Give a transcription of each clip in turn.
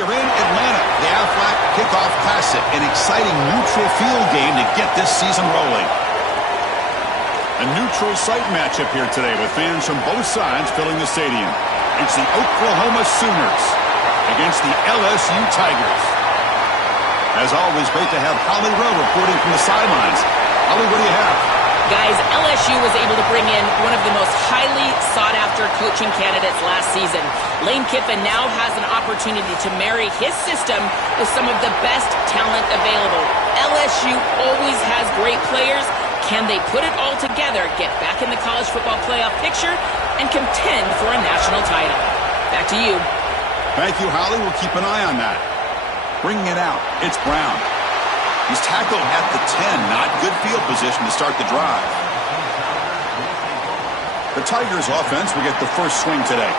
you're in Atlanta. The Aflac Kickoff Classic, an exciting neutral field game to get this season rolling. A neutral site matchup here today with fans from both sides filling the stadium. It's the Oklahoma Sooners against the LSU Tigers. As always, great to have Holly Rowe reporting from the sidelines. Holly, what do you have? Guys, LSU was able to bring in one of the most highly sought-after coaching candidates last season. Lane Kiffin now has an opportunity to marry his system with some of the best talent available. LSU always has great players. Can they put it all together, get back in the college football playoff picture, and contend for a national title? Back to you. Thank you, Holly. We'll keep an eye on that. Bringing it out, it's Brown. He's tackled at the 10. Not good field position to start the drive. The Tigers offense will get the first swing today.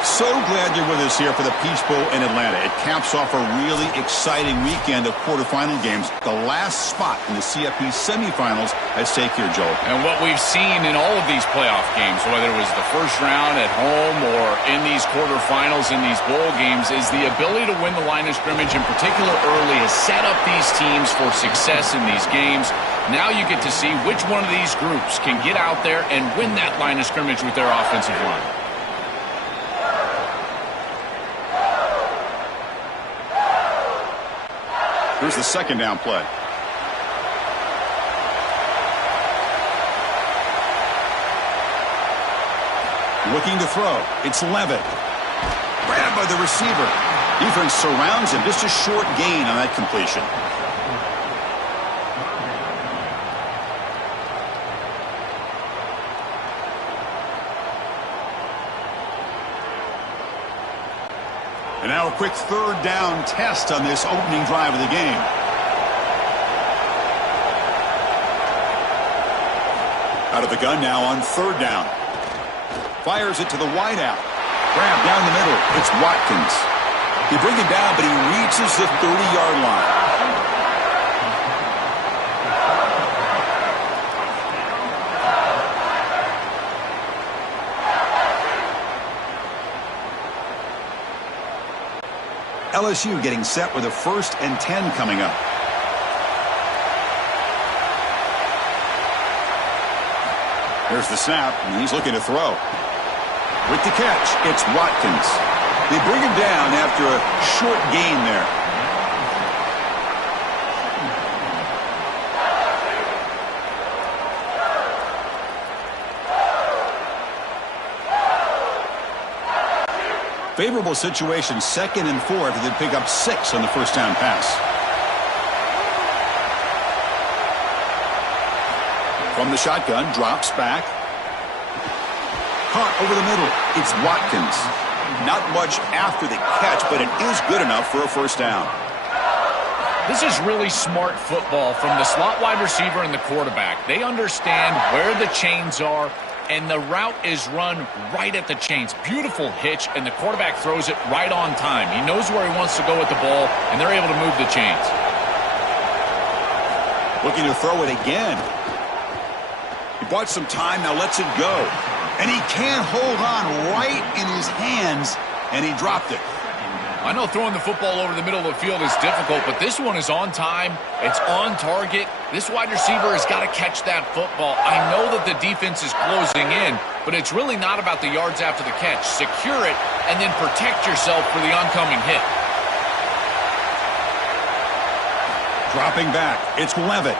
So glad you're with us here for the Peach Bowl in Atlanta. It caps off a really exciting weekend of quarterfinal games. The last spot in the CFP semifinals at stake here, Joel. And what we've seen in all of these playoff games, whether it was the first round at home or in these quarterfinals in these bowl games, is the ability to win the line of scrimmage, in particular early, has set up these teams for success in these games. Now you get to see which one of these groups can get out there and win that line of scrimmage with their offensive line. Here's the second down play. Looking to throw. It's Levitt. Grabbed by the receiver. Defense surrounds him. Just a short gain on that completion. And now a quick third down test on this opening drive of the game. Out of the gun now on third down. Fires it to the wideout. Grab down the middle. It's Watkins. They bring him down, but he reaches the 30-yard line. LSU getting set with a 1st and 10 coming up. There's the snap, and he's looking to throw. With the catch, it's Watkins. They bring him down after a short gain there. Favorable situation, 2nd and 4 after they pick up 6 on the first down pass. From the shotgun, drops back. Caught over the middle. It's Watkins. Not much after the catch, but it is good enough for a first down. This is really smart football from the slot wide receiver and the quarterback. They understand where the chains are, and the route is run right at the chains. Beautiful hitch, and the quarterback throws it right on time. He knows where he wants to go with the ball, and they're able to move the chains. Looking to throw it again. He bought some time, now lets it go. And he can't hold on right in his hands, and he dropped it. I know throwing the football over the middle of the field is difficult, but this one is on time. It's on target. This wide receiver has got to catch that football. I know that the defense is closing in, but it's really not about the yards after the catch. Secure it, and then protect yourself for the oncoming hit. Dropping back, it's Levitt.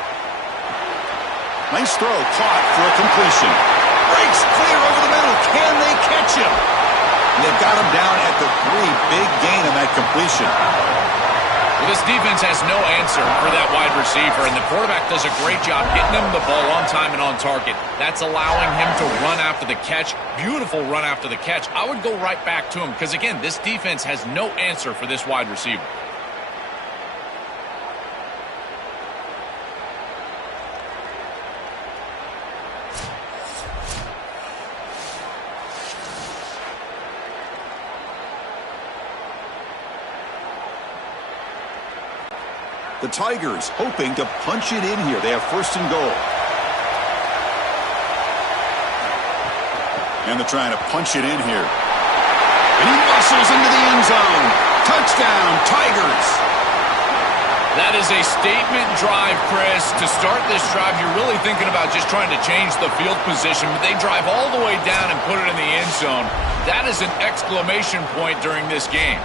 Nice throw, caught for a completion. Breaks clear over the middle. Can they catch him? They've got him down at the 3. Big gain on that completion. Well, this defense has no answer for that wide receiver, and the quarterback does a great job getting him the ball on time and on target. That's allowing him to run after the catch. Beautiful run after the catch. I would go right back to him because, again, this defense has no answer for this wide receiver. The Tigers hoping to punch it in here. They have 1st and goal. And they're trying to punch it in here. And he muscles into the end zone. Touchdown, Tigers! That is a statement drive, Chris. To start this drive, you're really thinking about just trying to change the field position, but they drive all the way down and put it in the end zone. That is an exclamation point during this game.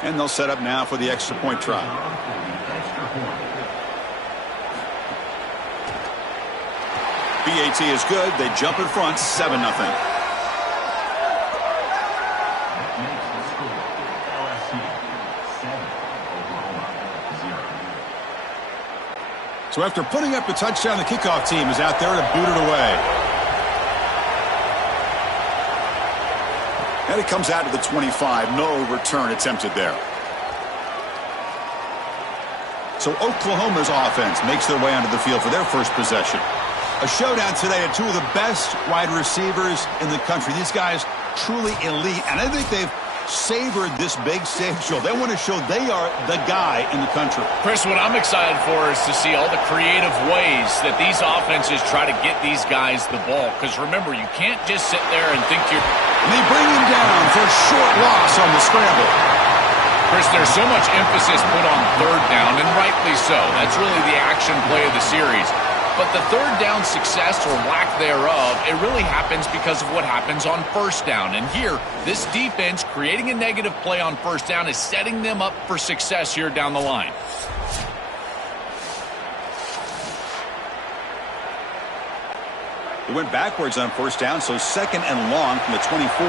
And they'll set up now for the extra point try. BAT is good. They jump in front, 7-0. So after putting up the touchdown, the kickoff team is out there to boot it away. And it comes out to the 25. No return attempted there. So Oklahoma's offense makes their way onto the field for their first possession. A showdown today of two of the best wide receivers in the country. These guys truly elite. And I think they've savored this big stage show. They want to show they are the guy in the country. Chris, what I'm excited for is to see all the creative ways that these offenses try to get these guys the ball. Because remember, you can't just sit there and think you're... And they bring him down for a short loss on the scramble. Chris, there's so much emphasis put on third down, and rightly so. That's really the action play of the series. But the third down success or lack thereof, it really happens because of what happens on first down. And here, this defense creating a negative play on first down is setting them up for success here down the line. They went backwards on first down, so 2nd and long from the 24.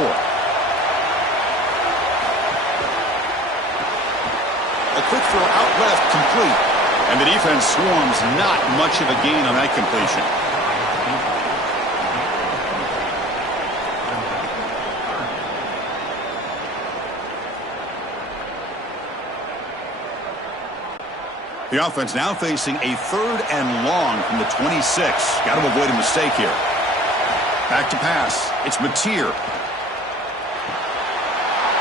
A quick throw out left, complete. And the defense swarms, not much of a gain on that completion. The offense now facing a 3rd and long from the 26. Got to avoid a mistake here. Back to pass. It's Mateer.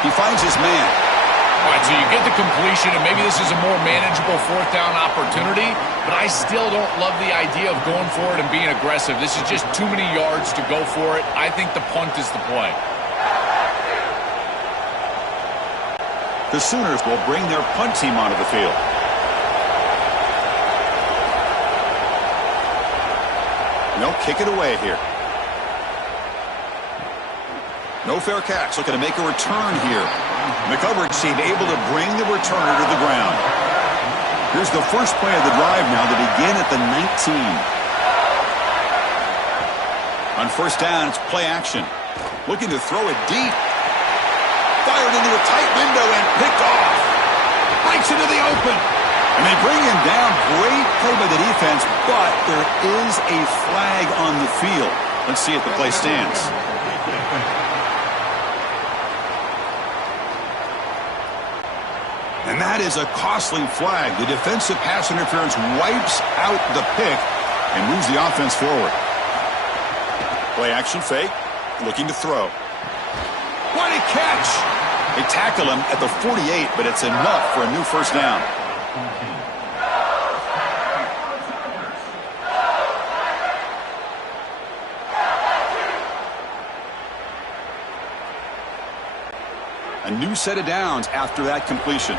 He finds his man. All right, so you get the completion, and maybe this is a more manageable 4th down opportunity, but I still don't love the idea of going for it and being aggressive. This is just too many yards to go for it. I think the punt is the play. The Sooners will bring their punt team onto the field. And they'll kick it away here. No fair catch. Looking to make a return here. And the coverage team able to bring the returner to the ground. Here's the first play of the drive now. They begin at the 19. On first down, it's play action. Looking to throw it deep. Fired into a tight window and picked off. Breaks into the open. And they bring him down. Great play by the defense, but there is a flag on the field. Let's see if the play stands. And that is a costly flag. The defensive pass interference wipes out the pick and moves the offense forward. Play action fake. Looking to throw. What a catch! They tackle him at the 48, but it's enough for a new first down. A new set of downs after that completion.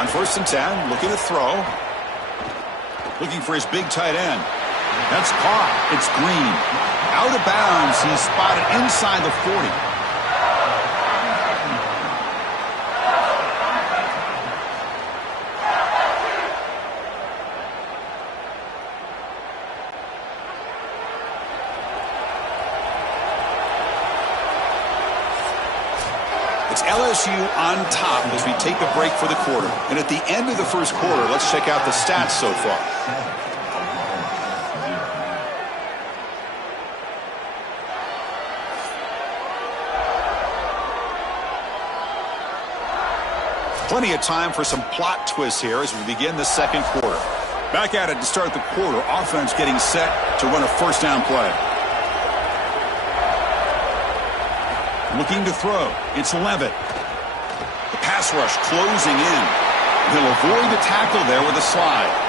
On 1st and 10, looking to throw. Looking for his big tight end. That's caught. It's Green. Out of bounds. He's spotted inside the 40. It's LSU on top as we take a break for the quarter. And at the end of the first quarter, let's check out the stats so far. Plenty of time for some plot twists here as we begin the second quarter. Back at it to start the quarter. Offense getting set to run a first down play. Looking to throw. It's Levitt. The pass rush closing in. He'll avoid the tackle there with a slide.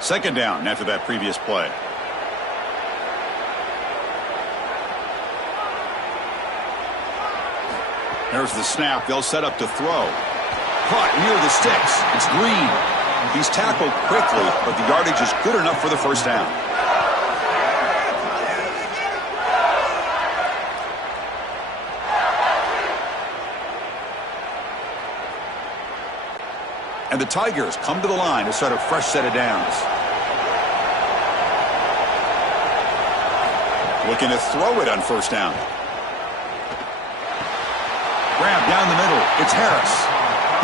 Second down after that previous play. There's the snap. They'll set up to throw. Caught near the sticks. It's Green. He's tackled quickly, but the yardage is good enough for the first down. And the Tigers come to the line to start a fresh set of downs. Looking to throw it on first down. Grab down the middle. It's Harris.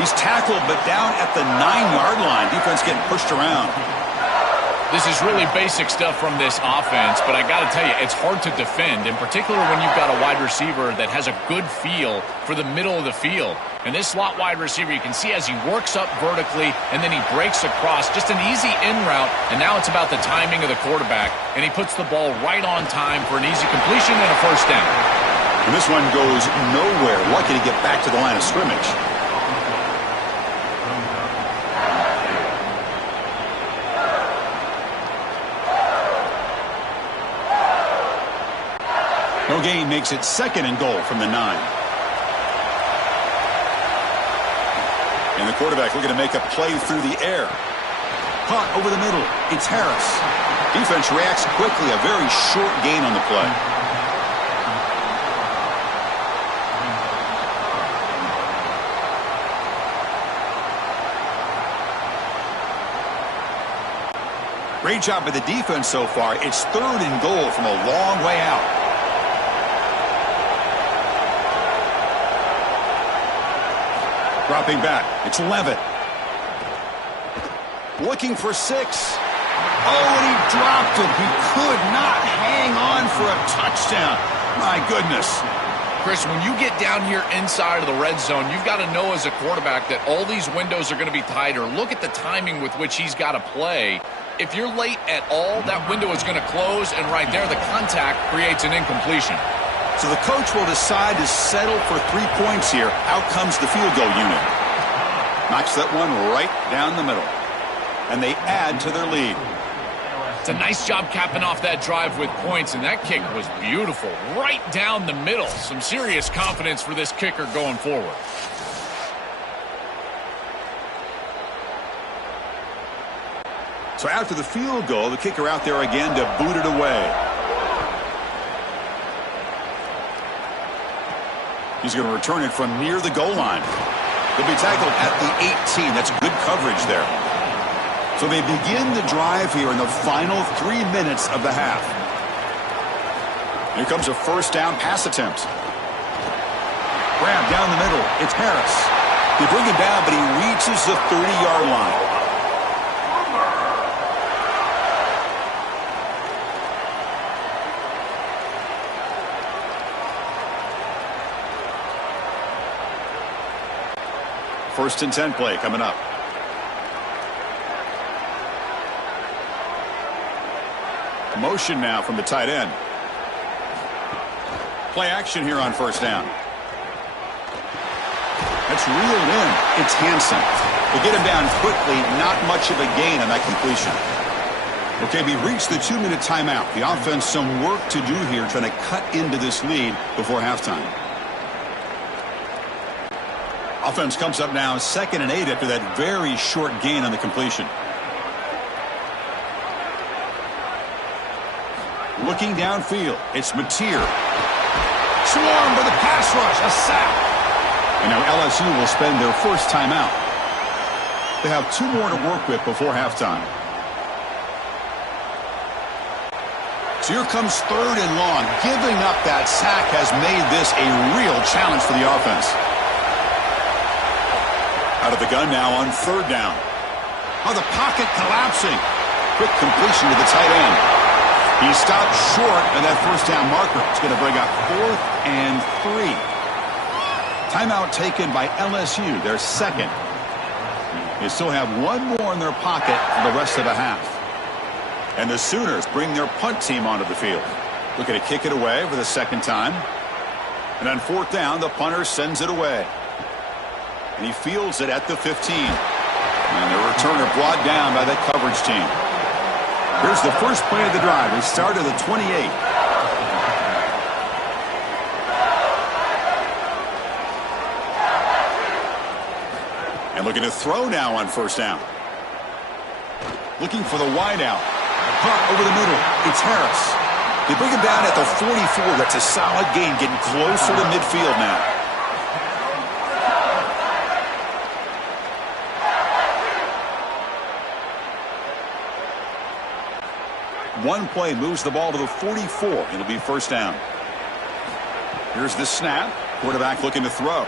He's tackled, but down at the 9-yard line. Defense getting pushed around. This is really basic stuff from this offense, but I got to tell you, it's hard to defend, in particular when you've got a wide receiver that has a good feel for the middle of the field. And this slot wide receiver, you can see as he works up vertically, and then he breaks across, just an easy in route, and now it's about the timing of the quarterback, and he puts the ball right on time for an easy completion and a first down. And this one goes nowhere. Lucky to get back to the line of scrimmage. No gain makes it second and goal from the 9. And the quarterback looking to make a play through the air. Caught over the middle. It's Harris. Defense reacts quickly. A very short gain on the play. Great job by the defense so far. It's third and goal from a long way out. Dropping back. It's Levitt. Looking for 6. Oh, and he dropped it. He could not hang on for a touchdown. My goodness. Chris, when you get down here inside of the red zone, you've got to know as a quarterback that all these windows are going to be tighter. Look at the timing with which he's got to play. If you're late at all, that window is going to close, and right there, the contact creates an incompletion. So the coach will decide to settle for 3 points here. Out comes the field goal unit. Knocks that one right down the middle. And they add to their lead. It's a nice job capping off that drive with points, and that kick was beautiful. Right down the middle. Some serious confidence for this kicker going forward. So after the field goal, the kicker out there again to boot it away. He's going to return it from near the goal line. He'll be tackled at the 18. That's good coverage there. So they begin the drive here in the final 3 minutes of the half. Here comes a first down pass attempt. Grab down the middle. It's Harris. They bring him down, but he reaches the 30-yard line. First and 10 play coming up. Motion now from the tight end. Play action here on first down. That's reeled in. It's Hansen. They get him down quickly. Not much of a gain on that completion. Okay, we reached the 2-minute timeout. The offense some work to do here trying to cut into this lead before halftime. Offense comes up now 2nd and 8 after that very short gain on the completion. Looking downfield, it's Mateer. Swarmed by the pass rush, a sack. And now LSU will spend their first timeout. They have 2 more to work with before halftime. So here comes 3rd and long. Giving up that sack has made this a real challenge for the offense. Out of the gun now on 3rd down. Oh, the pocket collapsing. Quick completion to the tight end. He stopped short of that first down marker. It's going to bring up 4th and 3. Timeout taken by LSU, their second. They still have one more in their pocket for the rest of the half. And the Sooners bring their punt team onto the field. Looking to kick it away for the second time. And on fourth down, the punter sends it away. And he fields it at the 15. And the returner brought down by that coverage team. Here's the first play of the drive. They start at the 28. And looking to throw now on first down. Looking for the wide out. Punt over the middle. It's Harris. They bring him down at the 44. That's a solid gain, getting closer to midfield now. One play moves the ball to the 44. It'll be first down. Here's the snap. Quarterback looking to throw.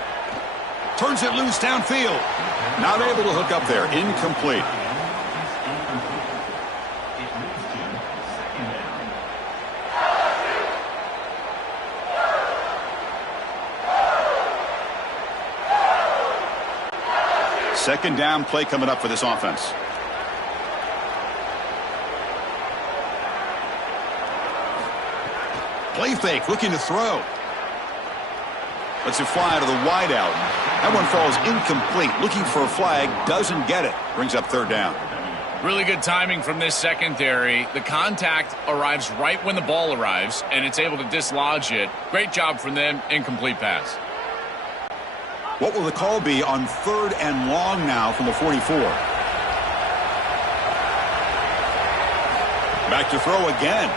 Turns it loose downfield. Not able to hook up there. Incomplete. Second down play coming up for this offense. Play fake, looking to throw. Lets it fly to the wide out. That one falls incomplete. Looking for a flag, doesn't get it. Brings up third down. Really good timing from this secondary. The contact arrives right when the ball arrives, and it's able to dislodge it. Great job from them. Incomplete pass. What will the call be on third and long now from the 44? Back to throw again.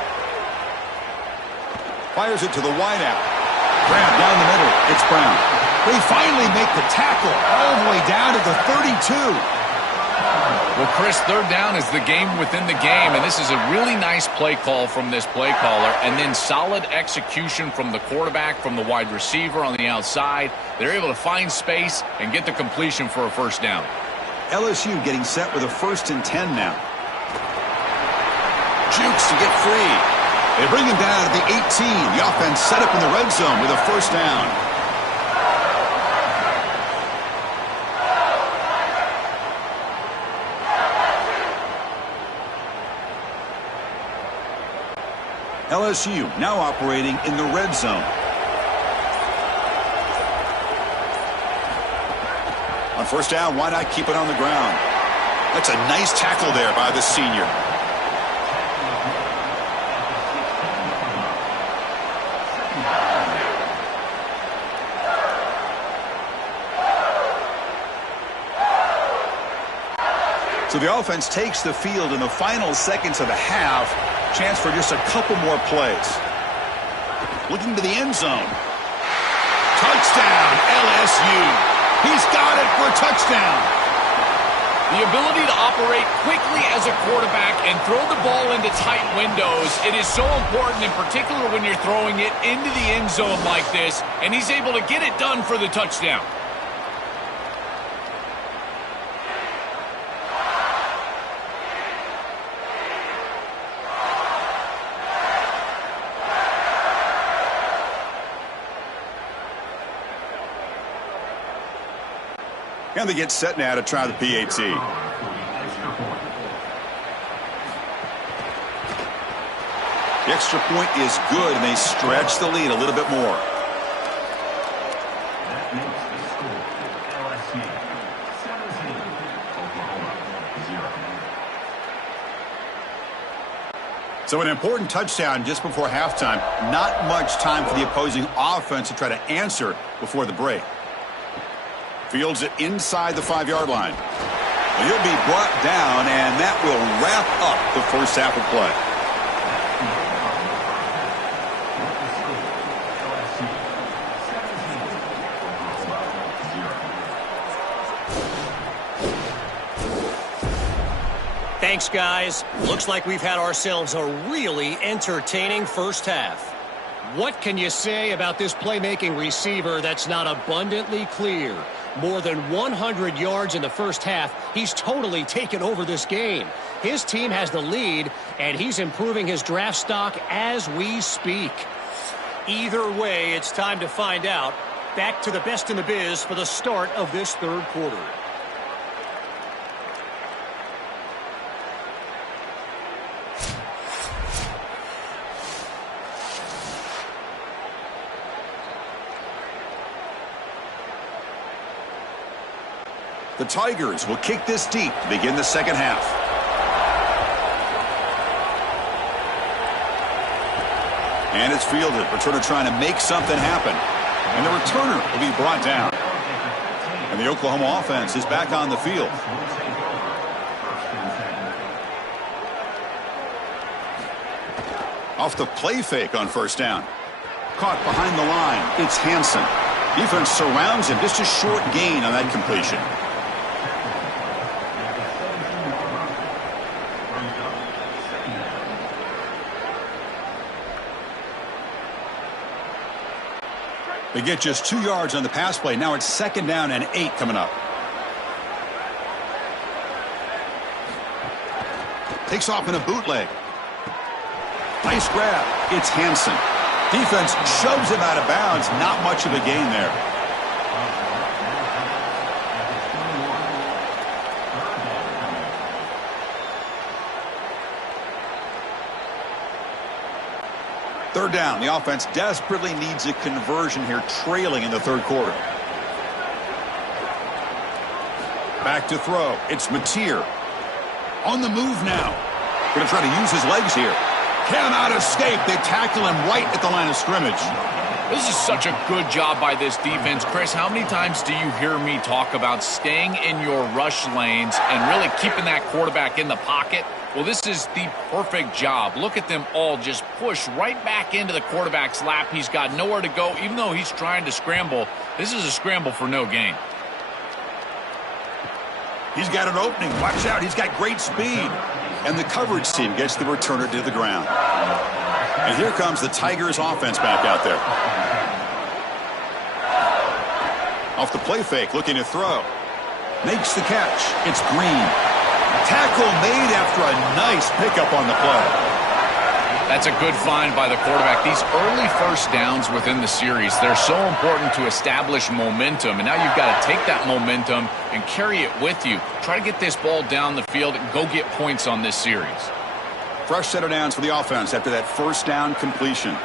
Fires it to the wideout. Grab down the middle. It's Brown. They finally make the tackle all the way down to the 32. Well, Chris, third down is the game within the game, and this is a really nice play call from this play caller, and then solid execution from the quarterback, from the wide receiver on the outside. They're able to find space and get the completion for a first down. LSU getting set with a 1st and 10 now. Jukes to get free. They bring him down at the 18. The offense set up in the red zone with a first down. LSU now operating in the red zone. On first down, why not keep it on the ground? That's a nice tackle there by the senior. So the offense takes the field in the final seconds of the half. Chance for just a couple more plays. Looking to the end zone. Touchdown, LSU. He's got it for a touchdown. The ability to operate quickly as a quarterback and throw the ball into tight windows, it is so important, in particular when you're throwing it into the end zone like this, and he's able to get it done for the touchdown. And they get set now to try the PAT. The extra point is good, and they stretch the lead a little bit more. That makes the score LSU 17, Oklahoma 0. So an important touchdown just before halftime. Not much time for the opposing offense to try to answer before the break. Fields it inside the 5-yard line. And he'll be brought down, and that will wrap up the first half of play. Thanks, guys. Looks like we've had ourselves a really entertaining first half. What can you say about this playmaking receiver that's not abundantly clear? More than 100 yards in the first half. He's totally taken over this game. His team has the lead, and he's improving his draft stock as we speak. Either way, it's time to find out back to the best in the biz for the start of this third quarter. The Tigers will kick this deep to begin the second half. And it's fielded. Returner trying to make something happen. And the returner will be brought down. And the Oklahoma offense is back on the field. Off the play fake on first down. Caught behind the line. It's Hansen. Defense surrounds him. Just a short gain on that completion. They get just 2 yards on the pass play. Now it's second down and 8 coming up. Takes off in a bootleg. Nice grab. It's Hansen. Defense shoves him out of bounds. Not much of a gain there. Third down. The offense desperately needs a conversion here, trailing in the third quarter. Back to throw. It's Mateer. On the move now. Going to try to use his legs here. Cannot escape. They tackle him right at the line of scrimmage. This is such a good job by this defense. Chris, how many times do you hear me talk about staying in your rush lanes and really keeping that quarterback in the pocket? Well, this is the perfect job. Look at them all just push right back into the quarterback's lap. He's got nowhere to go, even though he's trying to scramble. This is a scramble for no gain. He's got an opening. Watch out. He's got great speed. And the coverage team gets the returner to the ground. And here comes the Tigers offense back out there. Off the play fake, looking to throw. Makes the catch. It's Green. Tackle made after a nice pickup on the play. That's a good find by the quarterback. These early first downs within the series, they're so important to establish momentum. And now you've got to take that momentum and carry it with you. Try to get this ball down the field and go get points on this series. Fresh set of downs for the offense after that first down completion.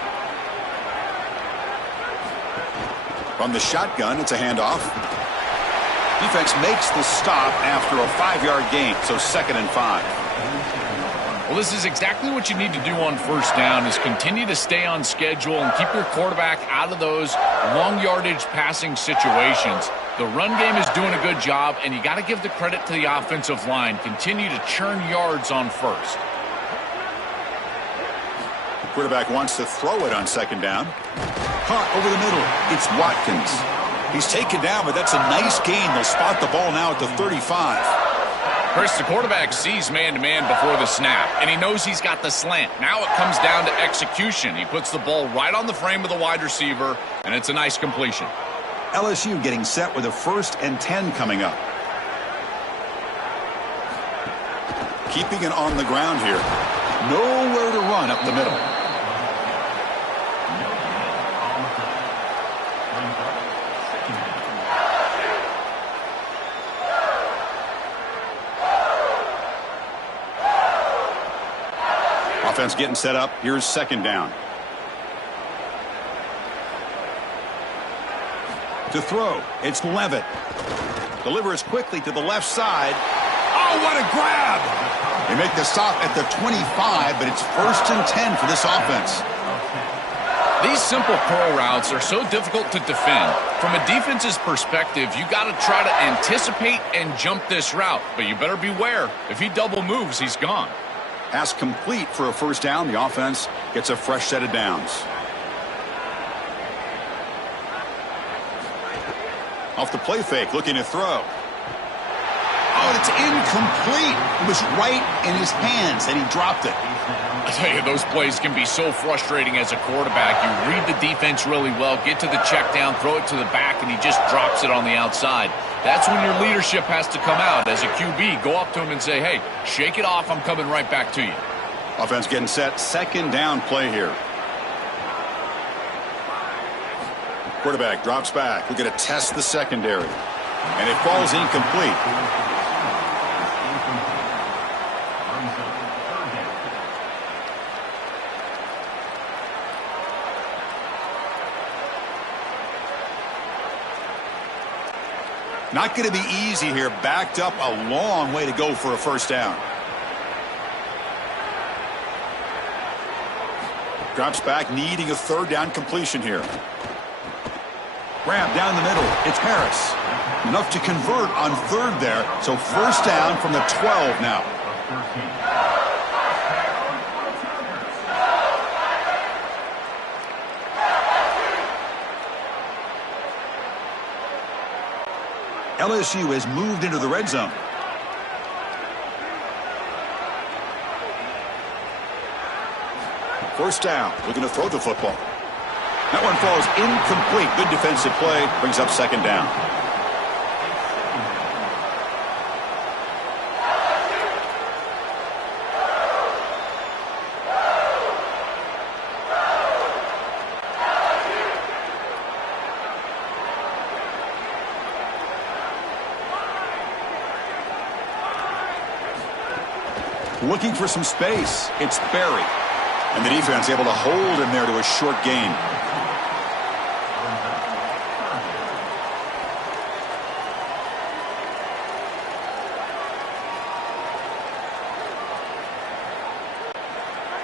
From the shotgun, it's a handoff. Defense makes the stop after a 5-yard gain, so 2nd and 5. Well, this is exactly what you need to do on first down is continue to stay on schedule and keep your quarterback out of those long yardage passing situations. The run game is doing a good job, and you got to give the credit to the offensive line. Continue to churn yards on first. The quarterback wants to throw it on second down. Caught over the middle. It's Watkins. He's taken down, but that's a nice gain. They'll spot the ball now at the 35. Chris, the quarterback sees man-to-man before the snap, and he knows he's got the slant. Now it comes down to execution. He puts the ball right on the frame of the wide receiver, and it's a nice completion. LSU getting set with a 1st and 10 coming up. Keeping it on the ground here. Nowhere to run up the middle. Offense getting set up. Here's second down. To throw, it's Levitt. Delivers quickly to the left side. Oh, what a grab! They make the stop at the 25, but it's 1st and 10 for this offense. These simple curl routes are so difficult to defend. From a defense's perspective, you got to try to anticipate and jump this route, but you better beware. If he double moves, he's gone. Pass complete for a first down. The offense gets a fresh set of downs. Off the play fake, looking to throw. Oh, it's incomplete. It was right in his hands, and he dropped it. I tell you, those plays can be so frustrating as a quarterback. You read the defense really well, get to the check down, throw it to the back, and he just drops it on the outside. That's when your leadership has to come out. As a QB, go up to him and say, hey, shake it off. I'm coming right back to you. Offense getting set. Second down play here. Quarterback drops back. We're going to test the secondary. And it falls incomplete. Not going to be easy here. Backed up a long way to go for a first down. Drops back, needing a third down completion here. Grab down the middle. It's Harris. Enough to convert on third there. So first down from the 12 now. LSU has moved into the red zone. First down, looking to throw the football. That one falls incomplete. Good defensive play, brings up second down. Looking for some space. It's Barry. And the defense able to hold him there to a short gain.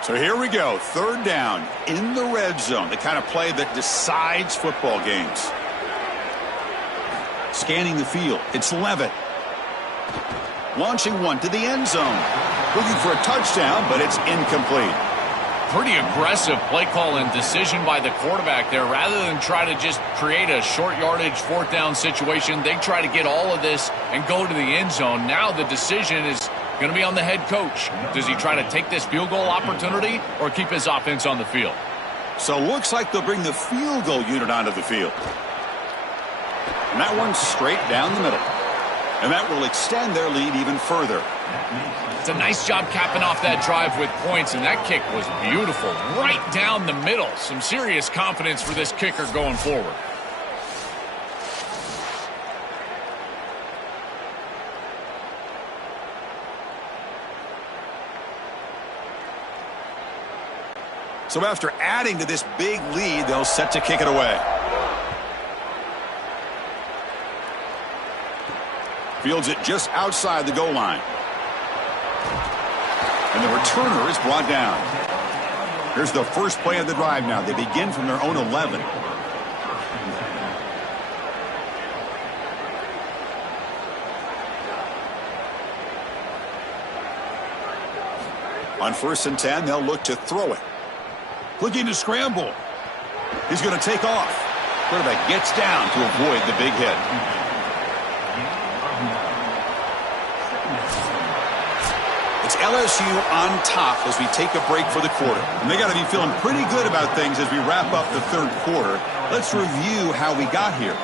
So here we go. Third down in the red zone. The kind of play that decides football games. Scanning the field. It's Levitt. Launching one to the end zone. Looking for a touchdown, but it's incomplete. Pretty aggressive play call and decision by the quarterback there. Rather than try to just create a short yardage fourth down situation, they try to get all of this and go to the end zone. Now the decision is going to be on the head coach. Does he try to take this field goal opportunity or keep his offense on the field? So looks like they'll bring the field goal unit onto the field. And that one's straight down the middle. And that will extend their lead even further. It's a nice job capping off that drive with points, and that kick was beautiful. Right down the middle. Some serious confidence for this kicker going forward. So after adding to this big lead, they'll set to kick it away. Fields it just outside the goal line. And the returner is brought down. Here's the first play of the drive now. They begin from their own 11. On 1st and 10, they'll look to throw it. Looking to scramble. He's going to take off. Quarterback gets down to avoid the big hit. It's LSU on top as we take a break for the quarter. And they got to be feeling pretty good about things as we wrap up the third quarter. Let's review how we got here.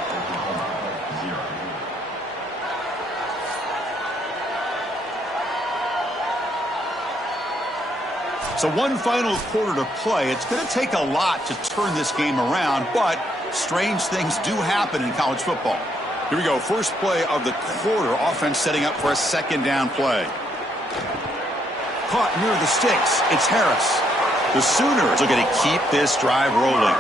So one final quarter to play. It's going to take a lot to turn this game around, but strange things do happen in college football. Here we go. First play of the quarter. Offense setting up for a second down play. Caught near the sticks. It's Harris. The Sooners are going to keep this drive rolling.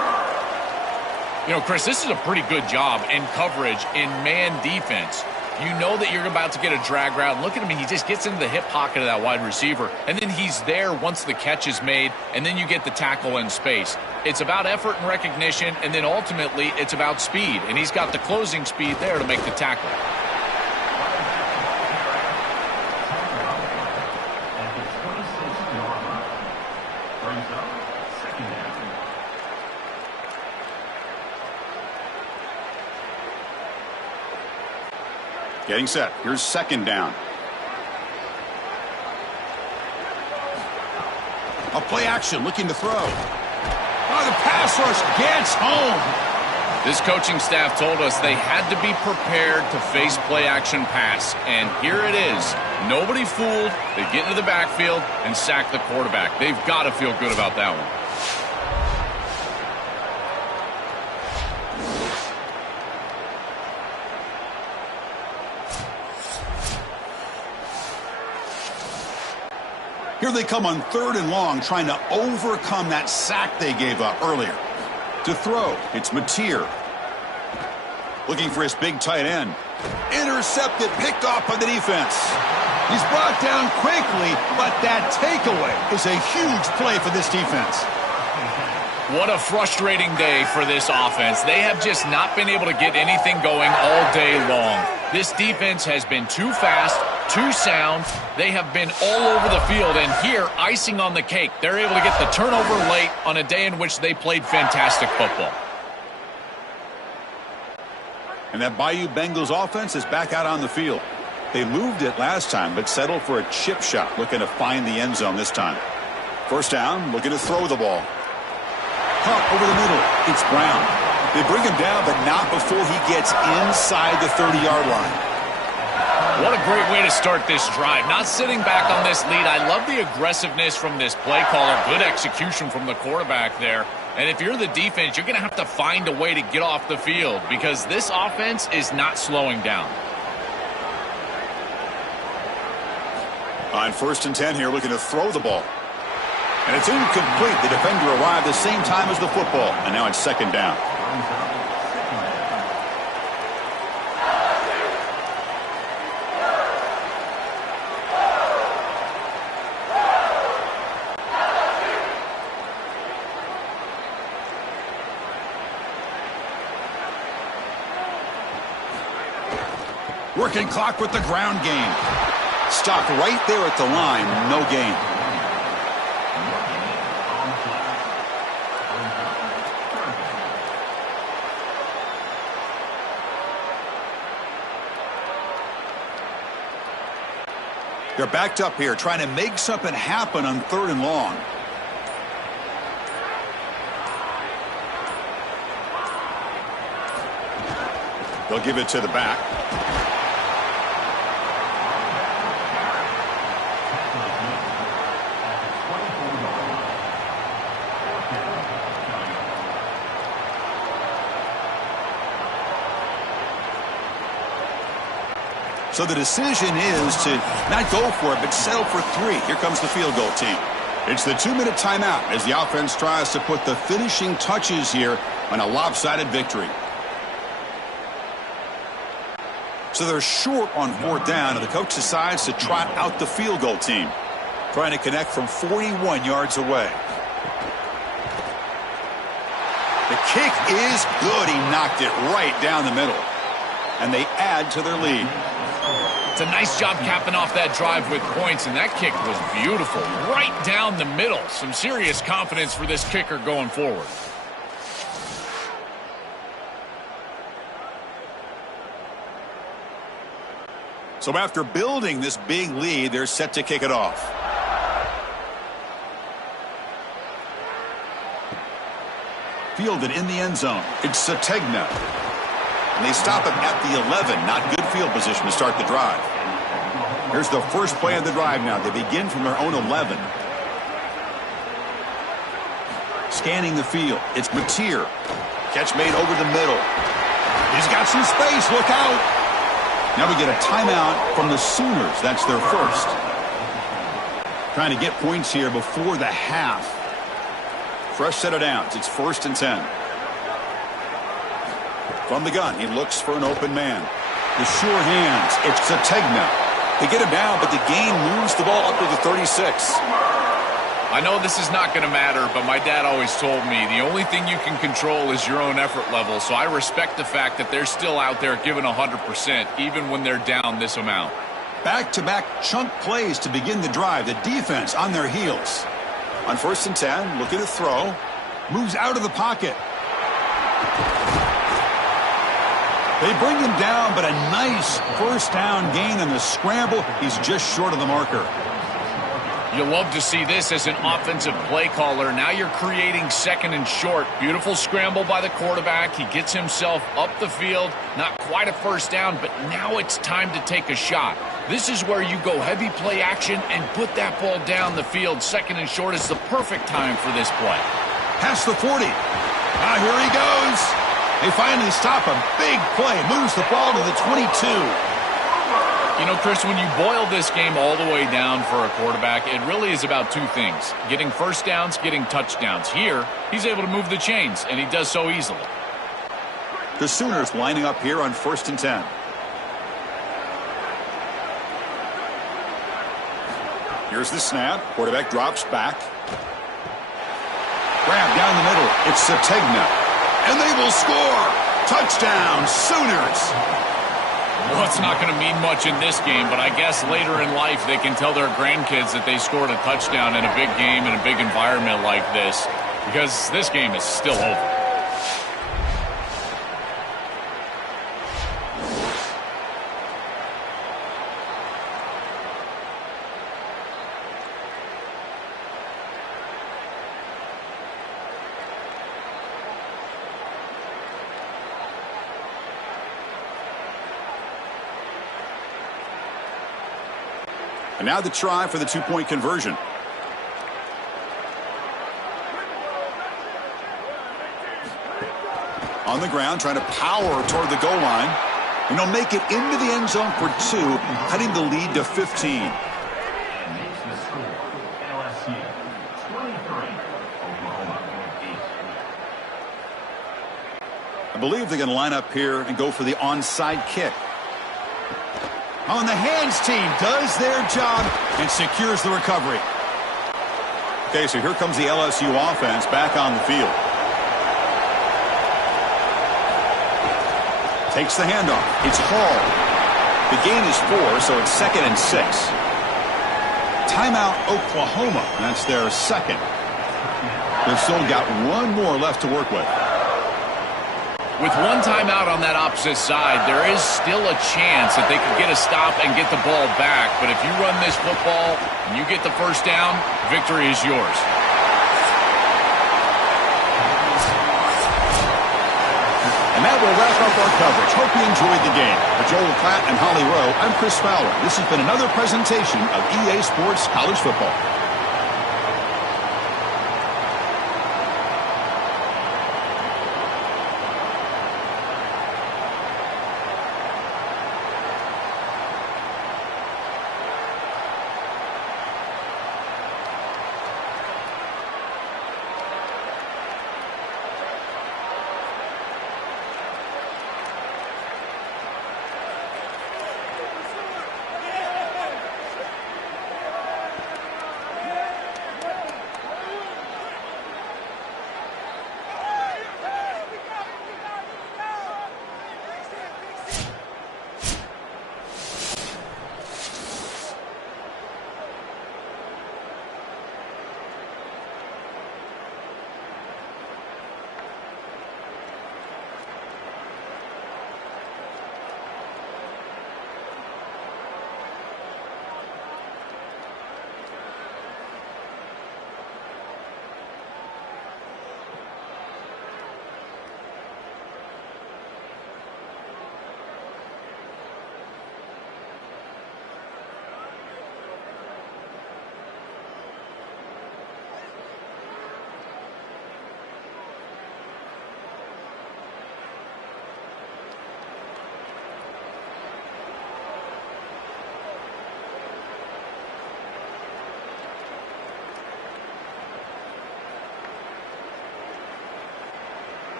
You know, Chris, this is a pretty good job in coverage in man defense. You know that you're about to get a drag route. Look at him. He just gets into the hip pocket of that wide receiver, and then he's there once the catch is made, and then you get the tackle in space. It's about effort and recognition, and then ultimately it's about speed, and he's got the closing speed there to make the tackle. Getting set. Here's second down. A play action, looking to throw. Oh, the pass rush gets home. This coaching staff told us they had to be prepared to face play action pass, and here it is. Nobody fooled. They get into the backfield and sack the quarterback. They've got to feel good about that one. Here they come on 3rd and long, trying to overcome that sack they gave up earlier. To throw, it's Mateer. Looking for his big tight end. Intercepted, picked off by the defense. He's brought down quickly, but that takeaway is a huge play for this defense. What a frustrating day for this offense. They have just not been able to get anything going all day long. This defense has been too fast, too sound. They have been all over the field, and here, icing on the cake, they're able to get the turnover late on a day in which they played fantastic football. And that Bayou Bengals offense is back out on the field. They moved it last time, but settled for a chip shot, looking to find the end zone this time. First down, looking to throw the ball. Caught over the middle. It's Brown. They bring him down, but not before he gets inside the 30-yard line. What a great way to start this drive. Not sitting back on this lead. I love the aggressiveness from this play caller. Good execution from the quarterback there. And if you're the defense, you're going to have to find a way to get off the field because this offense is not slowing down. On 1st and 10 here, looking to throw the ball. And it's incomplete. The defender arrived the same time as the football. And now it's 2nd down. Working clock with the ground game. Stopped right there at the line. No gain. They're backed up here, trying to make something happen on 3rd and long. They'll give it to the back. So the decision is to not go for it, but settle for 3. Here comes the field goal team. It's the 2-minute timeout as the offense tries to put the finishing touches here on a lopsided victory. So they're short on 4th down, and the coach decides to trot out the field goal team, trying to connect from 41 yards away. The kick is good. He knocked it right down the middle, and they add to their lead. It's a nice job capping off that drive with points, and that kick was beautiful. Right down the middle. Some serious confidence for this kicker going forward. So after building this big lead, they're set to kick it off. Fielded in the end zone. It's Sategna. And they stop him at the 11. Not good field position to start the drive. Here's the first play of the drive now. They begin from their own 11. Scanning the field. It's Mateer. Catch made over the middle. He's got some space. Look out. Now we get a timeout from the Sooners. That's their first. Trying to get points here before the half. Fresh set of downs. It's 1st and 10. From the gun, he looks for an open man. The sure hands. It's Sategna. They get him down, but the gain moves the ball up to the 36. I know this is not going to matter, but my dad always told me the only thing you can control is your own effort level, so I respect the fact that they're still out there giving 100%, even when they're down this amount. Back-to-back chunk plays to begin the drive. The defense on their heels. On 1st and 10, looking to throw. Moves out of the pocket. They bring him down, but a nice first down gain on the scramble. He's just short of the marker. You love to see this as an offensive play caller. Now you're creating 2nd and short. Beautiful scramble by the quarterback. He gets himself up the field. Not quite a first down, but now it's time to take a shot. This is where you go heavy play action and put that ball down the field. 2nd and short is the perfect time for this play. Past the 40. Here he goes. They finally stop him. Big play. Moves the ball to the 22. You know, Chris, when you boil this game all the way down for a quarterback, it really is about two things. Getting first downs, getting touchdowns. Here, he's able to move the chains, and he does so easily. The Sooners lining up here on 1st and 10. Here's the snap. Quarterback drops back. Grab down the middle. It's Sategna. And they will score. Touchdown, Sooners. Well, it's not going to mean much in this game, but I guess later in life they can tell their grandkids that they scored a touchdown in a big game in a big environment like this, because this game is still over. And now the try for the two-point conversion. On the ground, trying to power toward the goal line. And he'll make it into the end zone for 2, cutting the lead to 15. And makes the score LSU 23, Oklahoma 8. I believe they're going to line up here and go for the onside kick. On the hands team does their job and secures the recovery. Okay, so here comes the LSU offense back on the field. Takes the handoff. It's Hall. The gain is 4, so it's 2nd and 6. Timeout, Oklahoma. That's their second. They've still got one more left to work with. With one timeout on that opposite side, there is still a chance that they could get a stop and get the ball back. But if you run this football and you get the first down, victory is yours. And that will wrap up our coverage. Hope you enjoyed the game. For Joel Klatt and Holly Rowe, I'm Chris Fowler. This has been another presentation of EA Sports College Football.